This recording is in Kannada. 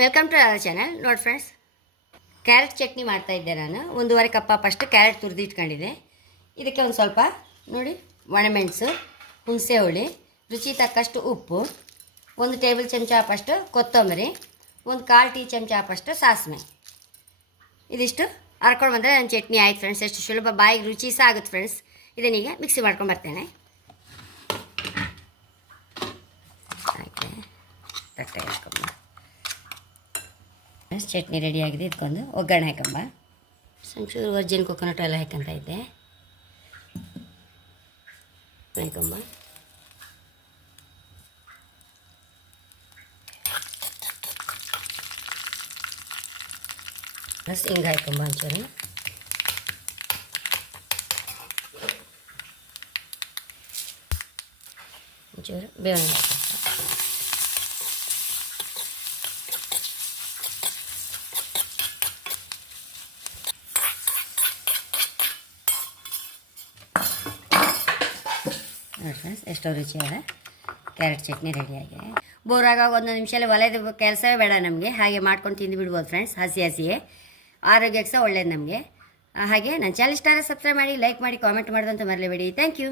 ವೆಲ್ಕಮ್ ಟು ಅವರ್ ಚಾನಲ್ ನೋಡಿ ಫ್ರೆಂಡ್ಸ್ ಕ್ಯಾರೆಟ್ ಚಟ್ನಿ ಮಾಡ್ತಾಯಿದ್ದೆ ನಾನು. ಒಂದೂವರೆ ಕಪ್ಪ ಫಸ್ಟ್ ಕ್ಯಾರೆಟ್ ತುರಿದು ಇಟ್ಕೊಂಡಿದ್ದೆ. ಇದಕ್ಕೆ ಒಂದು ಸ್ವಲ್ಪ, ನೋಡಿ, ಒಣಮೆಣಸು ಹುಣಸೆ ಹುಳಿ ರುಚಿ ತಕ್ಕಷ್ಟು ಉಪ್ಪು, ಒಂದು ಟೇಬಲ್ ಚಮಚ ಫಸ್ಟು ಕೊತ್ತಂಬರಿ, ಒಂದು ಕಾಲು ಟೀ ಚಮಚ ಫಸ್ಟು ಸಾಸಿವೆ. ಇದಿಷ್ಟು ಹರ್ಕೊಂಡು ಬಂದರೆ ನನ್ನ ಚಟ್ನಿ ಆಯ್ತು ಫ್ರೆಂಡ್ಸ್ ಎಷ್ಟು ಸುಲಭ. ಬಾಯಿಗೆ ರುಚಿ ಸಹ ಆಗುತ್ತೆ ಫ್ರೆಂಡ್ಸ್ ಇದನ್ನೀಗ ಮಿಕ್ಸಿ ಮಾಡ್ಕೊಂಡು ಬರ್ತೇನೆ. ಹಾಗೆ ತಟ್ಟೆ ಹಾಕೊಂಬ ಫ್ರೆಂಡ್ಸ್ ಚಟ್ನಿ ರೆಡಿ ಆಗಿದೆ ಇದಕ್ಕೊಂದು ಒಗ್ಗರಣೆ ಹಾಕೊಂಬ ಸಂಚೂರು ವರ್ಜಿನ್ ಕೊಕೊನಟ್ ಎಲ್ಲ ಹಾಕೊಂತ ಇದ್ದೆ ಹಾಕೊಂಬ ಪ್ಲಸ್ ಹಿಂಗೆ ಹಾಕೊಂಬ ಒಂಚೂರು ಒಂಚೂರು ಬೇವಿನ ನೋಡಿ ಫ್ರೆಂಡ್ಸ್ ಎಷ್ಟೋ ರುಚಿಯಾದ ಕ್ಯಾರೆಟ್ ಚಟ್ನಿ ರೆಡಿಯಾಗಿದೆ ಬೋರಾಗ ಒಂದು ನಿಮಿಷದಲ್ಲಿ ಒಲೆದು ಕೆಲಸವೇ ಬೇಡ ನಮಗೆ. ಹಾಗೆ ಮಾಡ್ಕೊಂಡು ತಿಂದು ಬಿಡ್ಬೋದು ಫ್ರೆಂಡ್ಸ್ ಹಸಿ ಹಸಿಯೇ. ಆರೋಗ್ಯಕ್ಕೆ ಸಹ ಒಳ್ಳೇದು ನಮಗೆ. ಹಾಗೆ ನನ್ನ ಚಾನಲ್ ಇಷ್ಟ ಸಬ್ಸ್ಕ್ರೈಬ್ ಮಾಡಿ ಲೈಕ್ ಮಾಡಿ ಕಾಮೆಂಟ್ ಮಾಡೋದಂತ ಮರಲೇಬೇಡಿ. Thank you